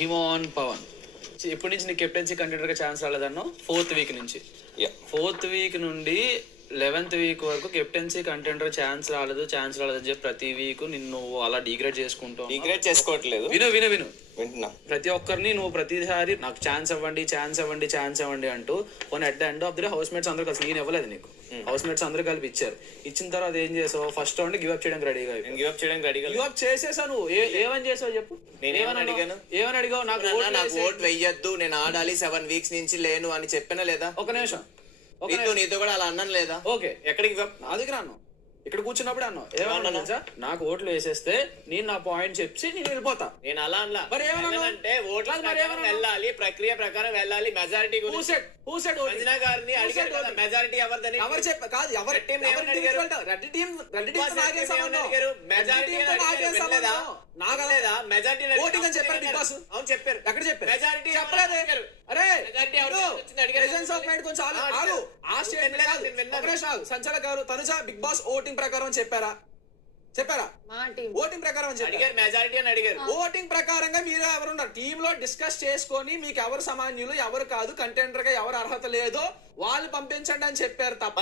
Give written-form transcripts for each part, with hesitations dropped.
Shimon Pawan ఎప్పటి నుంచి నీకు కెప్టెన్సీ కంటెండర్ గా ఛాన్స్ రాలేదన్నో 4th వీక్ నుంచి 4th వీక్ నుండి 11th వీక్ వరకు కెప్టెన్సీ కంటెండర్ ఛాన్స్ రాలేదు అని చెప్పి ప్రతి వీక్ నిన్ను అలా డిగ్రేడ్ చేసుకుంటావు. డిగ్రేడ్ చేసుకోవట్లేదు. విను వింటున్నా. ప్రతి ఒక్కరిని నువ్వు ప్రతిసారి నాకు ఛాన్స్ ఇవ్వండి అంటూ కొన్ని at the end of the day house mates అందరూ కలిసి నేను ఇవ్వలేదు నీకు. హౌస్ మేట్స్ అందరూ కలిపి ఇచ్చారు. ఇచ్చిన తర్వాత ఏం చేసావు? ఫస్ట్ రౌండ్ గివ్ అప్ చేయడానికి రెడీగా గివ్ అప్ చేసేసావు. నువ్వు ఏమని చేసావు చెప్పు? ఏమని అడిగావు? నాకు ఓట్ వెయ్యొద్దు, నేను ఆడాలి, 7 వీక్స్ నుంచి లేను అని చెప్పినా లేదా? ఒక నిమిషం. నీతో కూడా అలా అన్నాను లేదా? ఓకే, ఎక్కడికి నా దగ్గర అన్నావు, ఇక్కడ కూర్చున్నప్పుడు అన్నావు ఏమన్నా నాకు ఓట్లు వేసేస్తే నేను నా పాయింట్ చెప్పి నేను వెళ్ళిపోతా. నేను అలా అన్నా. మరి ఏమన్నా ఓట్ల వెళ్ళాలి, ప్రక్రియ ప్రకారం వెళ్ళాలి. మెజారిటీ గారిని అడిగారు, మెజారిటీ ఎవరిదని ఎవరు చెప్పారు? కాదు, ఎవరి team red team majority voting అని చెప్పారు బిగ్ బాస్. అవును చెప్పారు. ఎక్కడ చెప్పారు? మెజారిటీ చెప్పలేదు. అరే సంచాలక్ గారు తనుజ బిగ్ బాస్ ఓటింగ్ ప్రకారం చెప్పారా? ఓటింగ్ ప్రకారం మెజారిటీ అని అడిగారు. ఓటింగ్ ప్రకారంగా మీరు ఎవరున్నారు టీమ్ లో డిస్కస్ చేసుకొని మీకు ఎవరు సమాన్యులు ఎవరు కాదు, కంటెండర్ గా ఎవరు అర్హత లేదో వాళ్ళు పంపించండి అని చెప్పారు తప్ప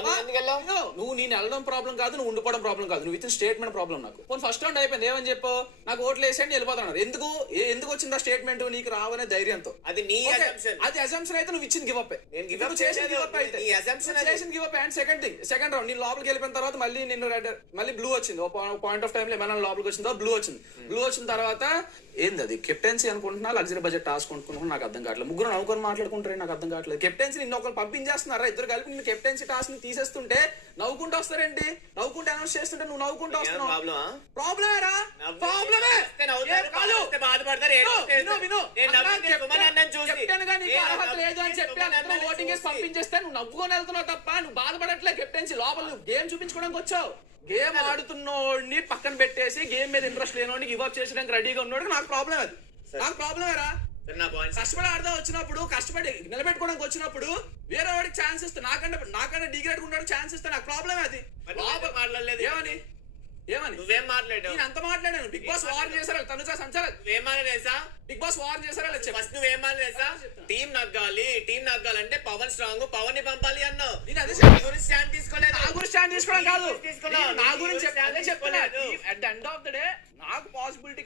నువ్వు నేను వెళ్ళడం ప్రాబ్లం కాదు, నువ్వు ఉండిపోవడం ప్రాబ్లం కాదు, నువ్వు ఇచ్చిన స్టేట్మెంట్ ప్రాబ్లం. నాకు ఫస్ట్ రౌండ్ అయిపోయింది. ఏమని చెప్పు? నాకు ఓట్లు వేసేయండి వెళ్ళిపోతున్నారు. ఎందుకు వచ్చింది ఆ స్టేట్మెంట్? నీకు రావనే ధైర్యంతో. అది నీ అది అజంప్షన్ అయితే నువ్వు ఇచ్చింది గివ్ అప్. సెకండ్ రౌండ్ నేను లోపలికి వెళ్ళిపోయిన తర్వాత మళ్ళీ నిన్ను మళ్ళీ బ్లూ వచ్చింది. పాయింట్ ఆఫ్ టైం లో ఏమైనా లోపలికి వచ్చిందో బ్లూ వచ్చిన తర్వాత ఏంది అది? కెప్టెన్సీ అనుకుంటున్నా, లగ్జరీ బడ్జెట్ టాస్క్ అనుకుంటున్నా, నాకు అర్థం కావట్లేదు. ముగ్గురు నవ్వుకొని మాట్లాడుకుంటారే, నాకు అర్థం కావట్లేదు. కెప్టెన్సీ నిన్ను ఒకరు పంపించేస్తున్నారా? ఇద్దరు కలిపి నిన్ను కెప్టెన్సీ టాస్క్ ని తీసేస్తుంటే నవ్వుకుంటూ వస్తారేంటి? నవ్వుకుంటూ అనౌన్స్ చేస్తుంటే నువ్వు నవ్వుకుంటూ వస్తున్నావు. ప్రాబ్లమేరా? ప్రాబ్లమే. ఓటింగ్ వేసి పంపించేస్తే నువ్వు నవ్వుకొని వెళ్తున్నావు తప్ప నువ్వు బాధపడట్లే. కెప్టెన్సీ లోపల గేమ్ చూపించుకోవడానికి వచ్చావు. గేమ్ ఆడుతున్నోడిని పక్కన పెట్టేసి గేమ్ మీద ఇంట్రెస్ట్ లేనోడిని గివ్ అప్ చేసడానికి రెడీగా ఉన్నాడు. నాకు ప్రాబ్లం అది. నాకు ప్రాబ్లమేరా? కష్టపడి ఆడదా వచ్చినప్పుడు, కష్టపడి నిలబెట్టుకోవడానికి వచ్చినప్పుడు వేరే వాడికి ఛాన్స్ ఇస్తా. నాకంటే డిగ్రేడ్ ఉన్నాడు ఛాన్స్ ఇస్తా. నాకు ప్రాబ్లమే అది. మాట్లాడలేదు. ఏమని నువ్వేం మాట్లాడావు? నేను అంత మాట్లాడాను. బిగ్ బాస్ వార్ చేశారు తనుజ సంచాలక్. నువ్వేం మాట్లాడేసా? బిగ్ బాస్ వార్ చేశారా? ఫస్ట్ నువ్వేం మాట్లాడేసా? టీం నగ్గాలంటే పవన్ స్ట్రాంగ్, పవన్ ని పంపాలి అన్నావు. గురించి స్టాండ్ తీసుకోలేదు. నా గురించి స్టాండ్ తీసుకోవడం కాదు, నా గురించి అదే చెప్తున్నా. At the end of the day నాకు పాసిబిలిటీ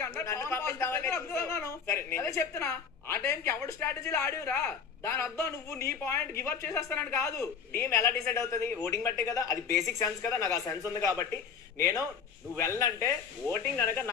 అదే చెప్తున్నా. ఆ టైంకి ఎవడు స్ట్రాటజీలు ఆడిరా దాని అర్థం నువ్వు నీ పాయింట్ గివ్ అప్ చేసేస్తానని కాదు. టీం ఎలా డిసైడ్ అవుతుంది? ఓటింగ్ బట్టే కదా. అది బేసిక్ సెన్స్ కదా. నాకు ఆ సెన్స్ ఉంది కాబట్టి నువ్వు వెళ్ళంటే ఓటింగ్ కనుక